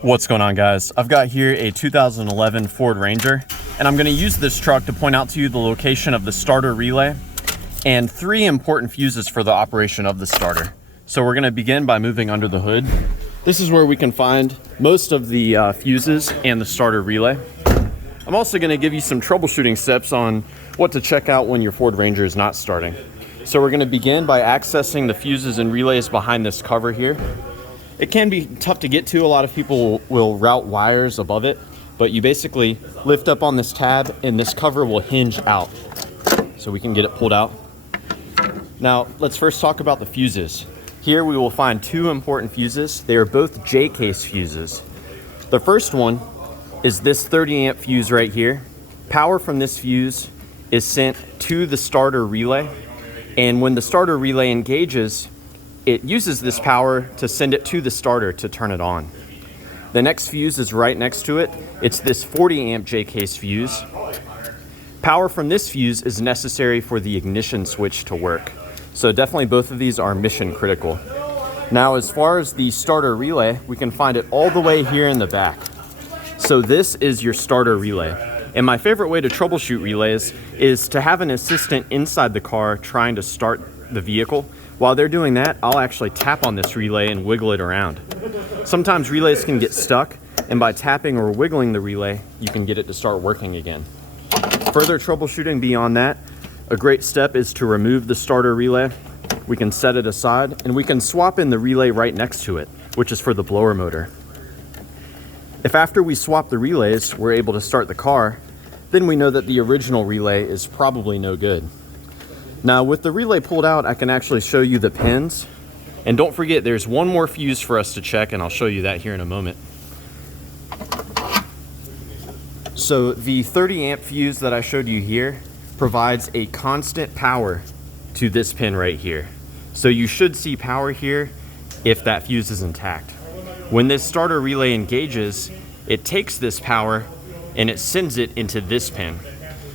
What's going on, guys? I've got here a 2011 Ford Ranger, and I'm going to use this truck to point out to you the location of the starter relay and 3 important fuses for the operation of the starter. So we're going to begin by moving under the hood. This is where we can find most of the fuses and the starter relay. I'm also going to give you some troubleshooting steps on what to check out when your Ford Ranger is not starting. So we're going to begin by accessing the fuses and relays behind this cover here. It can be tough to get to. A lot of people will route wires above it, but you basically lift up on this tab and this cover will hinge out. So we can get it pulled out. Now, let's first talk about the fuses. Here we will find 2 important fuses. They are both J-case fuses. The first one is this 30 amp fuse right here. Power from this fuse is sent to the starter relay, and when the starter relay engages, it uses this power to send it to the starter to turn it on. The next fuse is right next to it. It's this 40 amp J-case fuse. Power from this fuse is necessary for the ignition switch to work. So definitely both of these are mission critical. Now, as far as the starter relay, we can find it all the way here in the back. So this is your starter relay. And my favorite way to troubleshoot relays is to have an assistant inside the car trying to start the vehicle. While they're doing that, I'll actually tap on this relay and wiggle it around. Sometimes relays can get stuck, and by tapping or wiggling the relay, you can get it to start working again. Further troubleshooting beyond that, a great step is to remove the starter relay. We can set it aside, and we can swap in the relay right next to it, which is for the blower motor. If after we swap the relays, we're able to start the car, then we know that the original relay is probably no good. Now, with the relay pulled out, I can actually show you the pins. And don't forget, there's one more fuse for us to check, and I'll show you that here in a moment. So the 30 amp fuse that I showed you here provides a constant power to this pin right here. So you should see power here if that fuse is intact. When this starter relay engages, it takes this power and it sends it into this pin.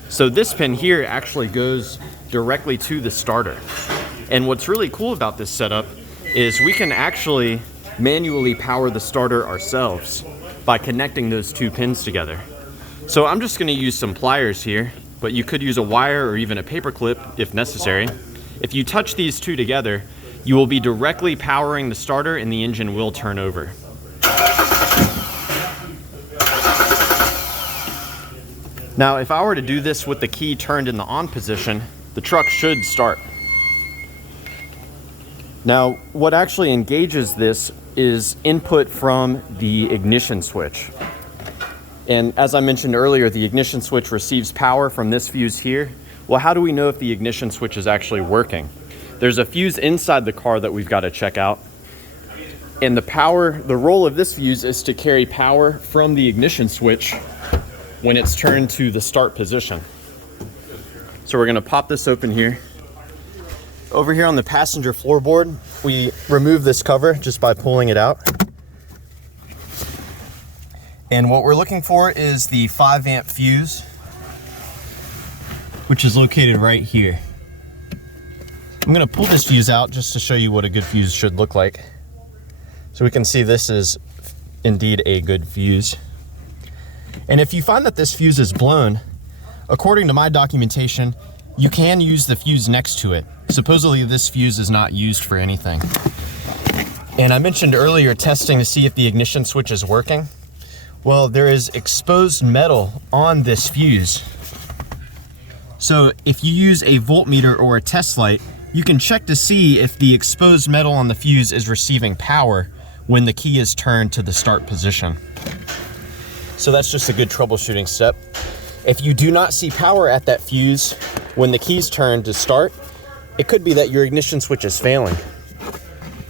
So this pin here actually goes directly to the starter. And what's really cool about this setup is we can actually manually power the starter ourselves by connecting those 2 pins together. So I'm just going to use some pliers here, but you could use a wire or even a paper clip if necessary. If you touch these 2 together, you will be directly powering the starter and the engine will turn over. Now, if I were to do this with the key turned in the on position, the truck should start. Now, what actually engages this is input from the ignition switch. And as I mentioned earlier, the ignition switch receives power from this fuse here. Well, how do we know if the ignition switch is actually working? There's a fuse inside the car that we've got to check out. And the role of this fuse is to carry power from the ignition switch when it's turned to the start position. So we're going to pop this open here. Over here on the passenger floorboard, we remove this cover just by pulling it out. And what we're looking for is the 5 amp fuse, which is located right here. I'm going to pull this fuse out just to show you what a good fuse should look like. So we can see this is indeed a good fuse. And if you find that this fuse is blown, according to my documentation, you can use the fuse next to it. Supposedly this fuse is not used for anything. And I mentioned earlier testing to see if the ignition switch is working. Well, there is exposed metal on this fuse. So if you use a voltmeter or a test light, you can check to see if the exposed metal on the fuse is receiving power when the key is turned to the start position. So that's just a good troubleshooting step. If you do not see power at that fuse when the key's turned to start, it could be that your ignition switch is failing.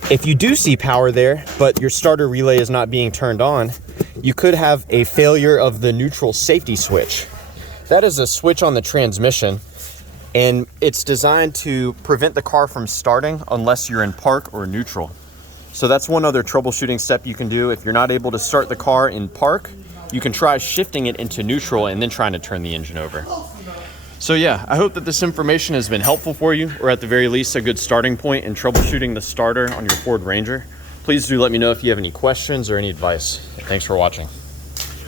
If you do see power there, but your starter relay is not being turned on, you could have a failure of the neutral safety switch. That is a switch on the transmission, and it's designed to prevent the car from starting unless you're in park or neutral. So that's one other troubleshooting step you can do. If you're not able to start the car in park, you can try shifting it into neutral and then trying to turn the engine over. So yeah, I hope that this information has been helpful for you, or at the very least a good starting point in troubleshooting the starter on your Ford Ranger. Please do let me know if you have any questions or any advice. Thanks for watching.